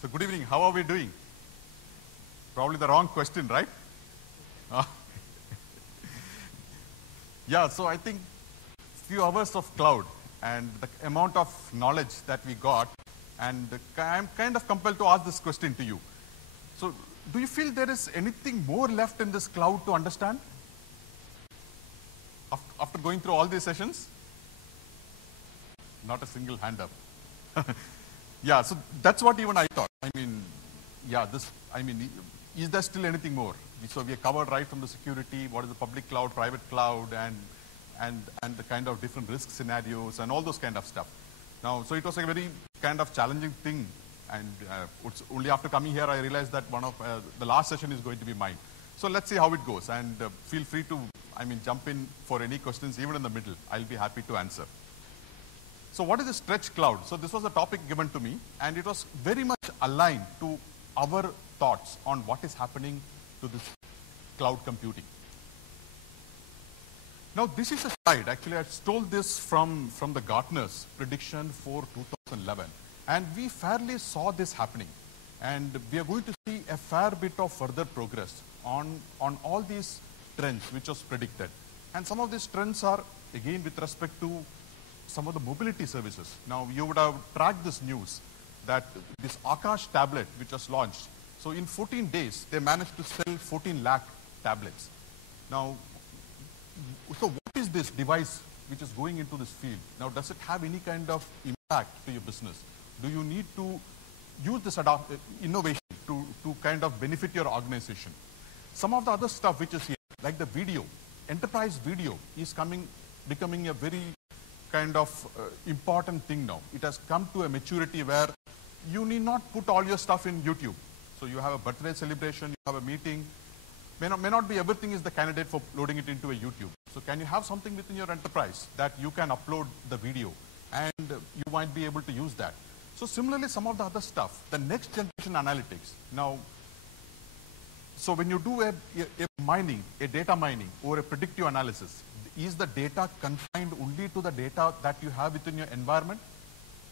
So good evening, how are we doing? Probably the wrong question, right? Uh, yeah, so I think few hours of cloud and the amount of knowledge that we got, and I'm kind of compelled to ask this question to you. So do you feel there is anything more left in this cloud to understand? After going through all these sessions? Not a single hand up. Yeah, so that's what even I thought. I mean, yeah, is there still anything more? So we are covered right from the security, what is the public cloud, private cloud, and the kind of different risk scenarios and all those kind of stuff. Now, so it was a very kind of challenging thing, and only after coming here I realized that one of the last session is going to be mine. So let's see how it goes, and feel free to, jump in for any questions, even in the middle. I'll be happy to answer. So what is a stretch cloud? So this was a topic given to me, and it was very much aligned to our thoughts on what is happening to this cloud computing. Now this is a slide, actually I stole this from the Gartner's prediction for 2011, and we fairly saw this happening, and we are going to see a fair bit of further progress on all these trends which was predicted. And some of these trends are again with respect to some of the mobility services. Now you would have tracked this news that this Akash tablet which was launched, so in 14 days they managed to sell 14 lakh tablets. Now, so what is this device which is going into this field? Now does it have any kind of impact to your business? Do you need to use this innovation to kind of benefit your organization? Some of the other stuff which is here, like the video, enterprise video is becoming a very kind of important thing now. It has come to a maturity where you need not put all your stuff in YouTube. So you have a birthday celebration, you have a meeting. May not be everything is the candidate for loading it into a YouTube. So can you have something within your enterprise that you can upload the video, and you might be able to use that. So similarly, some of the other stuff, the next generation analytics. Now, so when you do a data mining or a predictive analysis, is the data confined only to the data that you have within your environment?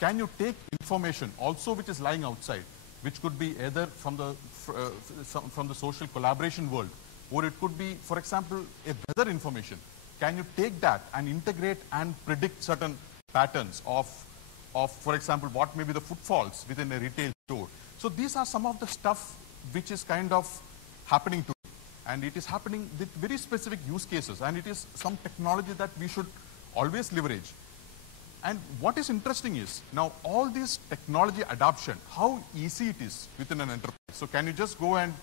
Can you take information also which is lying outside, which could be either from the social collaboration world, or it could be, for example, a weather information. Can you take that and integrate and predict certain patterns of, for example, what may be the footfalls within a retail store? So these are some of the stuff which is kind of happening today. And it is happening with very specific use cases, and it is some technology that we should always leverage. And what is interesting is, now all this technology adoption, how easy it is within an enterprise. So can you just go and,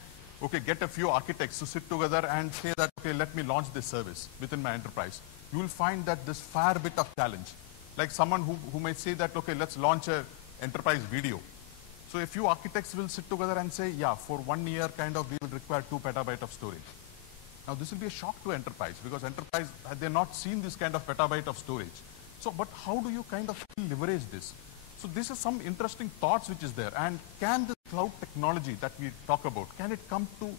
get a few architects to sit together and say that, let me launch this service within my enterprise. You will find that there's fair bit of challenge. Like someone who might say that, let's launch an enterprise video. So a few architects will sit together and say, yeah, for 1 year we will require 2 petabytes of storage. Now this will be a shock to enterprise, because enterprise, they're not seen this kind of petabyte of storage. So, but how do you kind of leverage this? So this is some interesting thoughts which is there. And can the cloud technology that we talk about, can it come to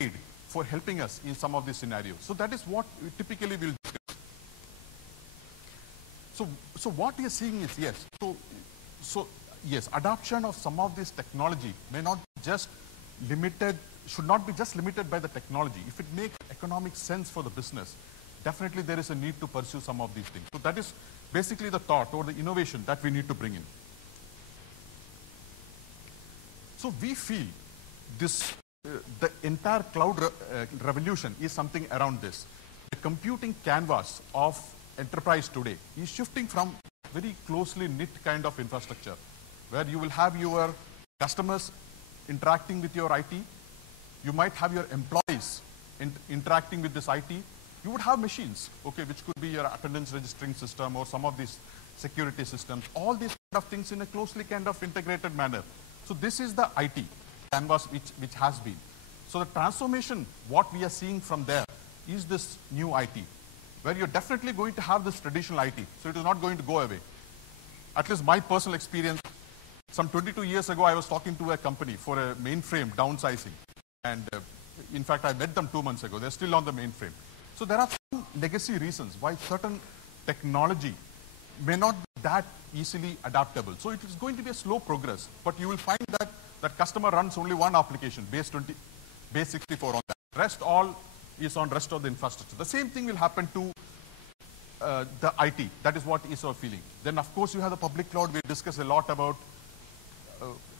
aid for helping us in some of these scenarios? So that is what we typically will discuss. So what we are seeing is, yes, so yes, adoption of some of this technology may not just should not be just limited by the technology. If it makes economic sense for the business, definitely there is a need to pursue some of these things. So that is basically the thought or the innovation that we need to bring in. So we feel this, the entire cloud revolution is something around this. The computing canvas of enterprise today is shifting from very closely knit kind of infrastructure, where you will have your customers interacting with your IT. You might have your employees interacting with this IT. You would have machines, which could be your attendance registering system or some of these security systems, all these kind of things in a closely kind of integrated manner. So this is the IT canvas which has been. So the transformation, what we are seeing from there is this new IT, where you're definitely going to have this traditional IT. So it is not going to go away. At least my personal experience, some 22 years ago, I was talking to a company for a mainframe downsizing. And in fact, I met them 2 months ago. They're still on the mainframe. So there are some legacy reasons why certain technology may not be that easily adaptable. So it is going to be a slow progress, but you will find that that customer runs only one application, base 64 on that. Rest all is on rest of the infrastructure. The same thing will happen to the IT. That is what is our feeling. Then of course you have the public cloud. We discussed a lot about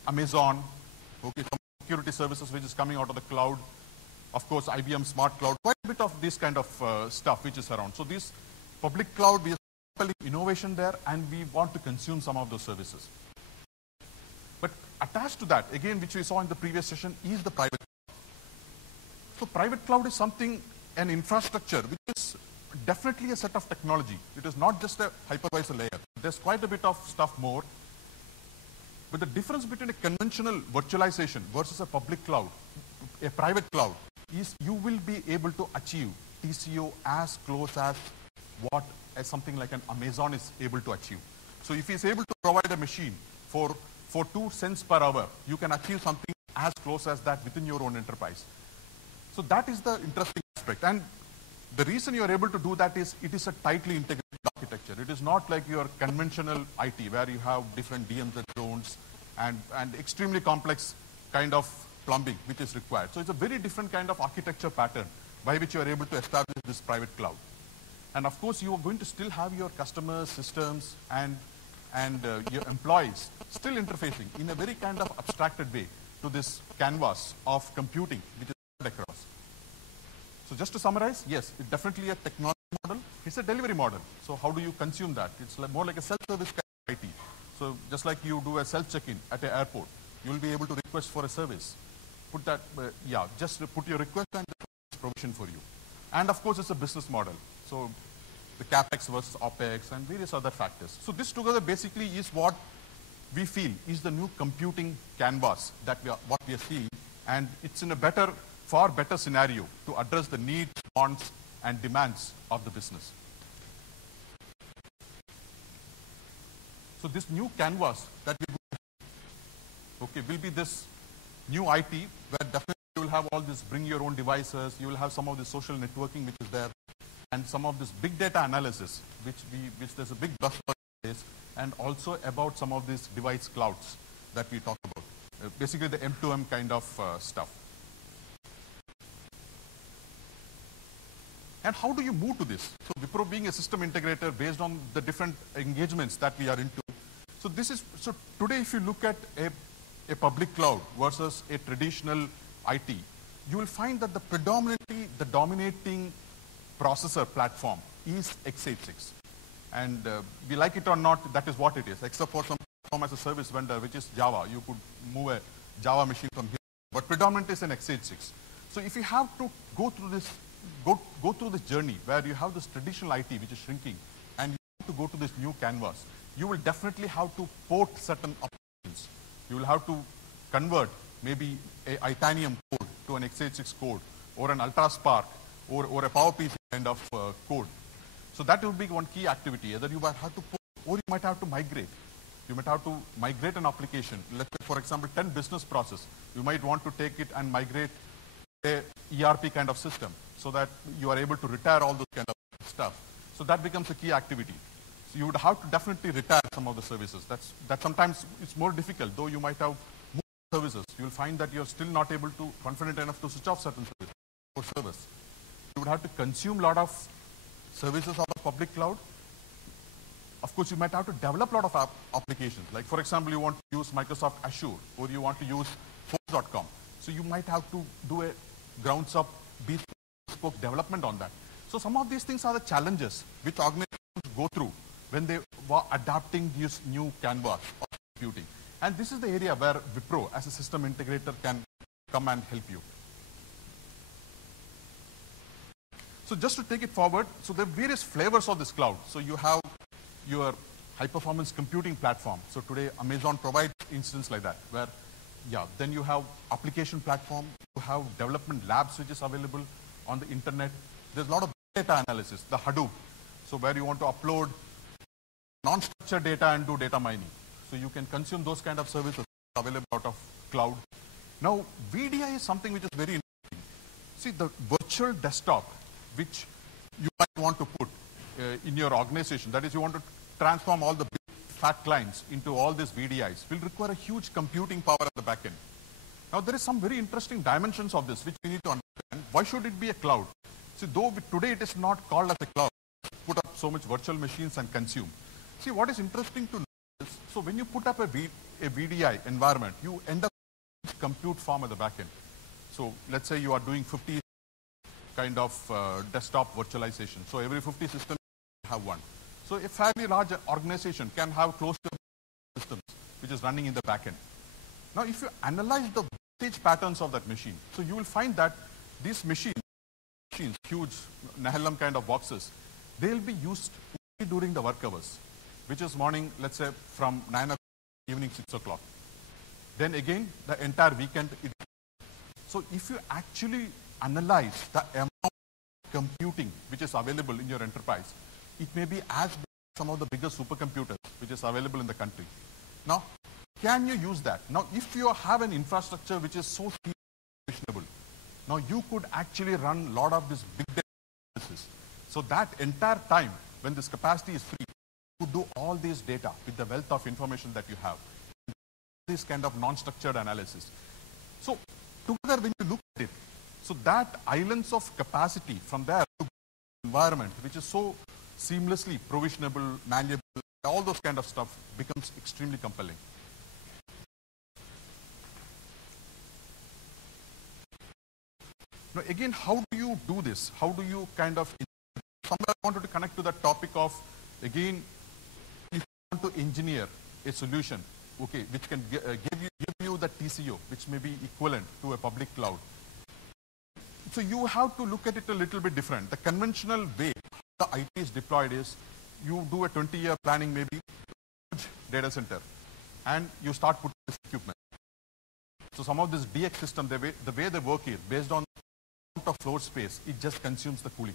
Amazon, okay, some security services which is coming out of the cloud. Of course, IBM Smart Cloud, quite a bit of this kind of stuff which is around. So this public cloud, we are developing innovation there, and we want to consume some of those services. But attached to that, again, which we saw in the previous session, is the private cloud. So private cloud is something, an infrastructure, which is definitely a set of technology. It is not just a hypervisor layer. There's quite a bit of stuff more. But the difference between a conventional virtualization versus a public cloud, a private cloud, is you will be able to achieve TCO as close as what something like an Amazon is able to achieve. So if he's able to provide a machine for 2 cents per hour, you can achieve something as close as that within your own enterprise. So that is the interesting aspect. And the reason you are able to do that is it is a tightly integrated architecture. It is not like your conventional IT where you have different DMZ zones and extremely complex kind of plumbing which is required. So it's a very different kind of architecture pattern by which you are able to establish this private cloud. And of course you are going to still have your customers, systems and your employees still interfacing in a very kind of abstracted way to this canvas of computing which is spread across. So just to summarize, yes, it's definitely a technology model. It's a delivery model. So how do you consume that? It's more like a self-service kind of IT. So just like you do a self-check-in at an airport, you will be able to request for a service. Put that, just put your request and it's provision for you. And of course, it's a business model. So the CapEx versus OpEx and various other factors. So this together basically is what we feel is the new computing canvas that what we are seeing. And it's in a far better scenario to address the needs, wants, and demands of the business. So this new canvas that will be this new IT where definitely you will have all this bring your own devices, you will have some of the social networking which is there, and some of this big data analysis which there's a big buzzword is, and also about some of these device clouds that we talk about. Basically the M2M kind of stuff. And how do you move to this? So Wipro being a system integrator based on the different engagements that we are into. So today if you look at a public cloud versus a traditional IT, you will find that predominantly the dominating processor platform is x86. And we like it or not, that is what it is, except for some platform as a service vendor, which is Java. You could move a Java machine from here, but predominantly is an x86. So if you have to go through this journey where you have this traditional IT which is shrinking and you have to go to this new canvas, you will definitely have to port certain applications. You will have to convert maybe a Itanium code to an x86 code or an UltraSpark or a PowerPC kind of code. So that will be one key activity. Either you might have to port or you might have to migrate. You might have to migrate an application. Let's say, for example, 10 business process. You might want to take it and migrate a ERP kind of system so that you are able to retire all those kind of stuff. So that becomes a key activity. So you would have to definitely retire some of the services. That sometimes it's more difficult, though you might have more services. You will find that you're still not able to, confident enough to switch off certain services for service. You would have to consume a lot of services out of public cloud. Of course, you might have to develop a lot of applications. Like, for example, you want to use Microsoft Azure or you want to use Force.com. So you might have to do a grounds-up bespoke development on that. So some of these things are the challenges which organizations go through when they were adapting this new canvas of computing. And this is the area where Wipro, as a system integrator, can come and help you. So just to take it forward, so there are various flavors of this cloud. So you have your high-performance computing platform. So today, Amazon provides instance like that, where, then you have application platform, you have development labs which is available on the internet. There's a lot of data analysis, the Hadoop. So where you want to upload non-structured data and do data mining. So you can consume those kind of services available out of cloud. Now, VDI is something which is very interesting. See, the virtual desktop, which you might want to put in your organization. That is, you want to transform all the big fat clients into all these VDIs will require a huge computing power at the back end. Now there is some very interesting dimensions of this which we need to understand. Why should it be a cloud? See, though today it is not called as a cloud, put up so much virtual machines and consume. See, what is interesting to know is, so when you put up a VDI environment, you end up with compute farm at the back end. So let's say you are doing 50 kind of desktop virtualization. So every 50 systems have one. So a fairly large organization can have close to systems which is running in the back end. Now if you analyze the voltage patterns of that machine, so you will find that these machines, huge Nehalem kind of boxes, they will be used only during the work hours, which is morning, let's say from 9 o'clock, evening 6 o'clock. Then again, the entire weekend. So if you actually analyze the amount of computing which is available in your enterprise, it may be as big as some of the biggest supercomputers which is available in the country. Now, can you use that? Now, if you have an infrastructure which is so reasonable, now you could actually run a lot of this big data analysis. So that entire time when this capacity is free, you do all this data with the wealth of information that you have. This kind of non-structured analysis. So together when you look at it, so that islands of capacity from there to environment, which is so seamlessly provisionable, malleable, all those kind of stuff becomes extremely compelling. Now again, how do you do this? How do you kind of, somewhere I wanted to connect to that topic of, again, if you want to engineer a solution, okay, which can give you the TCO, which may be equivalent to a public cloud. So you have to look at it a little bit different. The conventional way the IT is deployed is, you do a 20-year planning, maybe data center, and you start putting this equipment. So some of this DX system, the way they work here, based on the amount of floor space, it just consumes the cooling.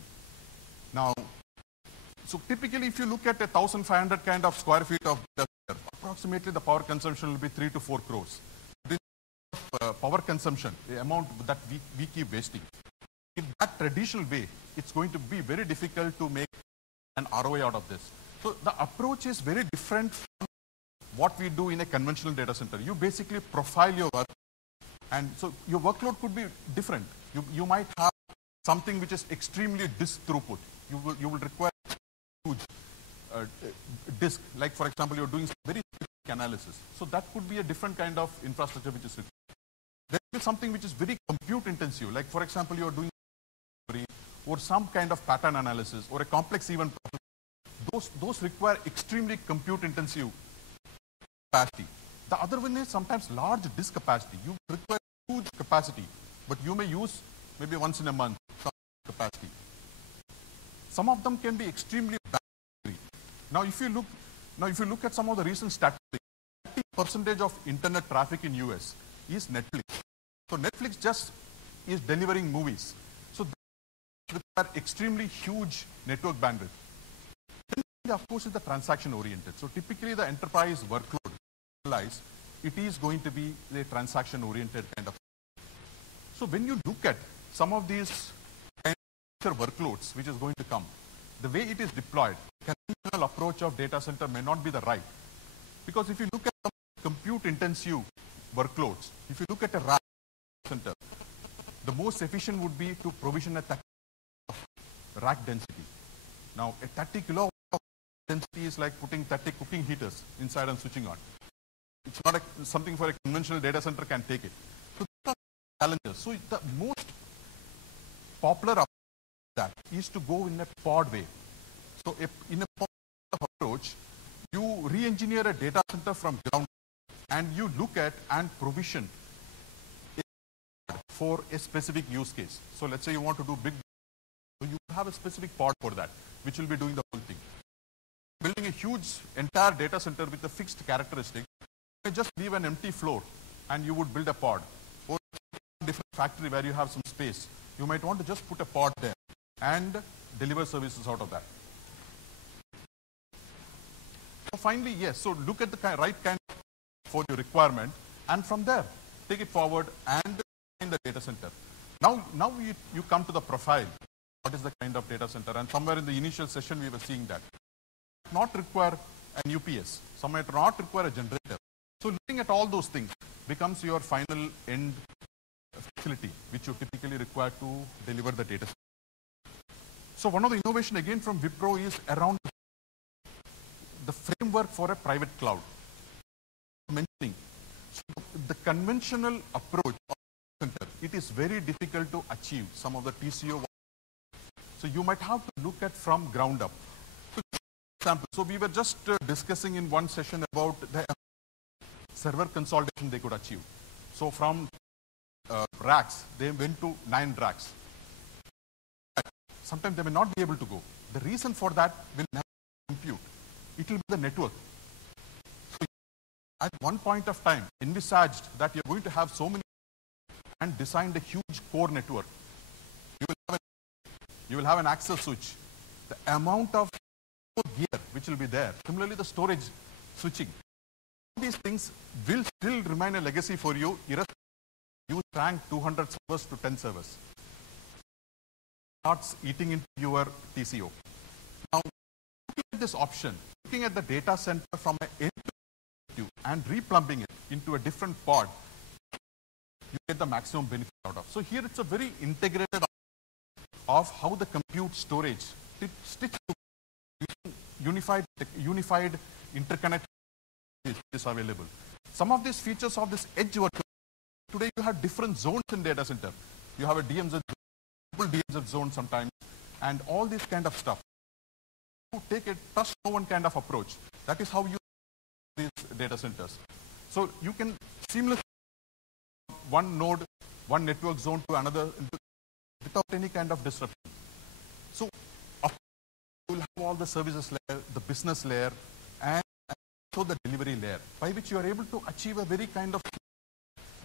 Now, so typically if you look at 1,500 kind of square feet of data center, approximately the power consumption will be 3 to 4 crores. This power consumption, the amount that we keep wasting. In that traditional way, it's going to be very difficult to make an ROI out of this. So the approach is very different from what we do in a conventional data center. You basically profile your work, and so your workload could be different. You might have something which is extremely disk throughput. You will require huge disk, like for example, you're doing very specific analysis. So that could be a different kind of infrastructure which is required. There will be something which is very compute intensive, like for example, you're doing or some kind of pattern analysis or a complex event process. Those require extremely compute intensive capacity. The other one is sometimes large disk capacity. You require huge capacity, but you may use maybe once in a month some capacity. Some of them can be extremely bad. Now if you look at some of the recent statistics, 30% of internet traffic in US is Netflix. So Netflix just is delivering movies. So they require extremely huge network bandwidth. Then of course is the transaction oriented. So typically the enterprise workload, it is going to be a transaction oriented kind of. So when you look at some of these kind of workloads which is going to come, the way it is deployed, conventional approach of data center may not be the right. Because if you look at some compute intensive workloads, if you look at a rack center, the most efficient would be to provision a 30 rack density. Now a 30 kilo density is like putting 30 cooking heaters inside and switching on. It's not something for a conventional data center can take it. So these are challenges. So the most popular approach that is to go in a pod way. So in a pod approach, you re-engineer a data center from ground and you look at and provision for a specific use case. So let's say you want to do big, so you have a specific pod for that, which will be doing the whole thing. Building a huge entire data center with a fixed characteristic, you may just leave an empty floor and you would build a pod. Or a different factory where you have some space, you might want to just put a pod there and deliver services out of that. So finally, yes, so look at the right kind for your requirement and from there, take it forward and in the data center. Now you come to the profile. What is the kind of data center? And somewhere in the initial session, we were seeing that. Not require an UPS. Some might not require a generator. So looking at all those things becomes your final end facility, which you typically require to deliver the data. So one of the innovation again from Wipro is around the framework for a private cloud. Mentioning so the conventional approach of center, it is very difficult to achieve some of the TCO. So you might have to look at from ground up. So, example, so we were just discussing in one session about the server consolidation they could achieve. So from racks, they went to 9 racks. Sometimes they may not be able to go. The reason for that will never compute. It will be the network. So at one point of time, envisaged that you're going to have so many and designed a huge core network. You will have an access switch. The amount of gear which will be there. Similarly, the storage switching. These things will still remain a legacy for you, irrespective you rank 200 servers to 10 servers. Starts eating into your TCO. Now, looking at this option, looking at the data center from an end perspective and replumbing it into a different pod, you get the maximum benefit out of. So here it's a very integrated of how the compute storage stitched unified interconnect is available. Some of these features of this edge work, today you have different zones in data center. You have a DMZ zone, multiple DMZ zone sometimes, and all this kind of stuff. You take a trust no one kind of approach. That is how you these data centers. So you can seamlessly one node, one network zone to another without any kind of disruption. So you will have all the services layer, the business layer, and also the delivery layer, by which you are able to achieve a very kind of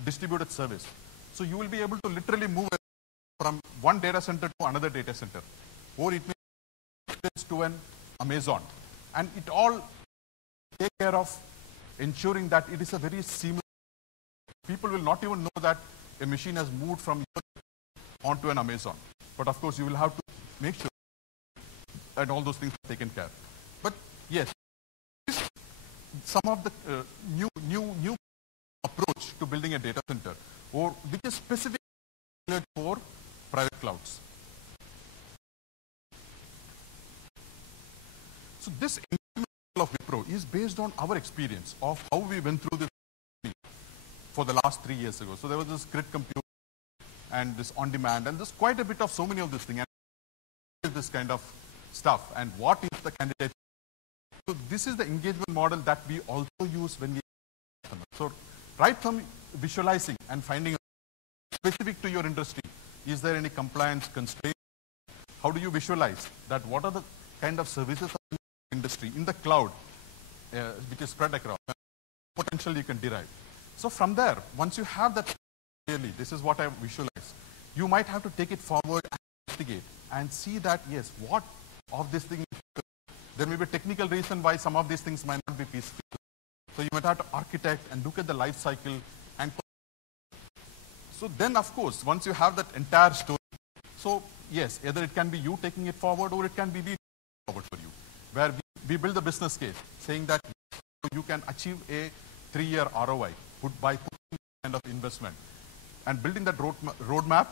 distributed service. So you will be able to literally move from one data center to another data center, or it may be to an Amazon, and it all take care of ensuring that it is a very seamless. People will not even know that a machine has moved from onto an Amazon, but of course you will have to make sure that all those things are taken care. But yes, some of the new approach to building a data center, or which is specific for private clouds. So this of Wipro is based on our experience of how we went through this for the last 3 years ago. So there was this grid compute and this on demand, and there's quite a bit of so many of this thing and this kind of stuff, and what is the candidate. So this is the engagement model that we also use when we. So right from visualizing and finding specific to your industry, is there any compliance constraint? How do you visualize that? What are the kind of services of the industry in the cloud, which is spread across, potential you can derive. So from there, once you have that clearly, this is what I visualize, you might have to take it forward and investigate and see that, yes, what of this thing, there may be a technical reason why some of these things might not be peaceful. So you might have to architect and look at the life cycle. And so then, of course, once you have that entire story, so yes, either it can be you taking it forward, or it can be we taking it forward for you, where we build a business case saying that you can achieve a 3-year ROI by putting kind of investment and building that roadmap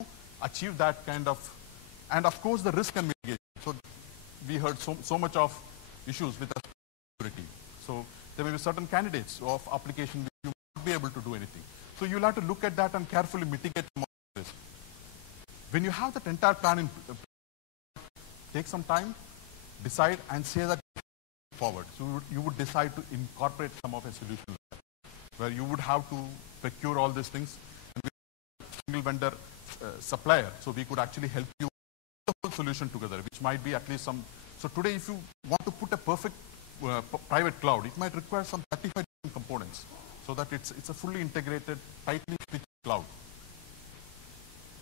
to achieve that kind of, and of course the risk and mitigation. So we heard so much of issues with the security. So there may be certain candidates of application which you will not be able to do anything. So you'll have to look at that and carefully mitigate some of this. When you have that entire plan in, take some time, decide and say that forward. So you would decide to incorporate some of a solution where you would have to procure all these things and with a single vendor supplier. So we could actually help you the whole solution together, which might be at least some. So today, if you want to put a perfect private cloud, it might require some 35 different components, so that it's a fully integrated, tightly stitched cloud.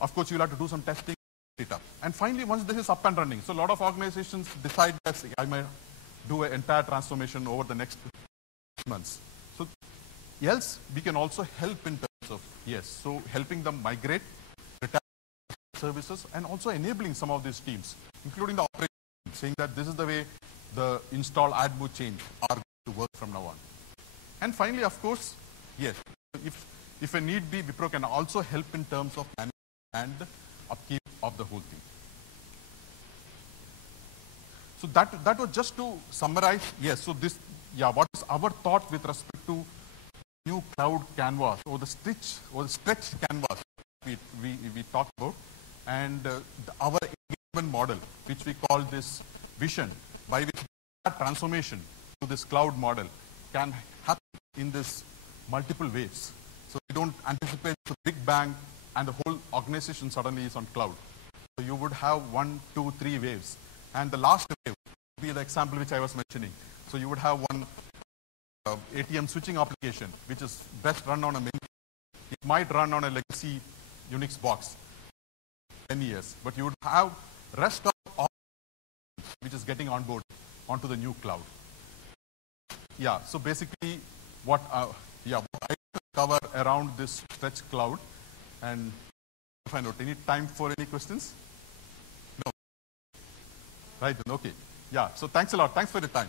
Of course, you'll have to do some testing, it up. And finally, once this is up and running, so a lot of organizations decide that I might do an entire transformation over the next months. So else, we can also help in terms of, yes, so helping them migrate, retire services, and also enabling some of these teams, including the operation, saying that this is the way the install, add, move, change are going to work from now on. And finally, of course, yes, if a need be, Wipro can also help in terms of management and upkeep of the whole thing. So that was just to summarize. Yes, so this, yeah, what is our thought with respect to new cloud canvas or the stretched canvas we talked about, and our engagement model, which we call this vision, by which that transformation to this cloud model can happen in this multiple waves. So we don't anticipate the big bang and the whole organization suddenly is on cloud. So you would have 1, 2, 3 waves. And the last wave would be the example which I was mentioning. So you would have one ATM switching application, which is best run on a main. It might run on a legacy Unix box 10 years, but you would have rest of all which is getting on board onto the new cloud. Yeah, so basically what I cover around this stretch cloud. And find out any time for any questions? No. Right, then, okay. Yeah, so thanks a lot. Thanks for the time.